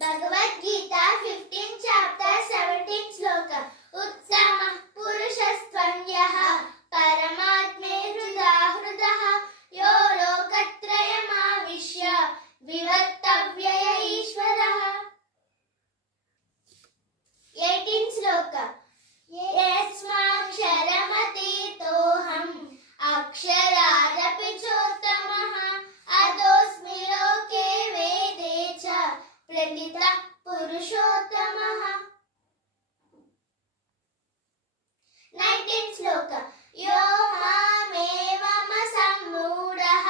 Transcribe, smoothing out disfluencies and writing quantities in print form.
Bhagavad Gita 15th chapter 17th sloka. Utsamah purushastvamyaha paramatme hrudaha yo lokatrayamavishya vivattavyaya ishvaraha. 18th sloka. यस्माक्षरमतीतोऽहम् अक्षरादपि चोत्तमः अदोऽस्मि लोके वेदे च प्रतितः पुरुषोत्तमः. 19th sloka. यो मामेवमसम्मूढः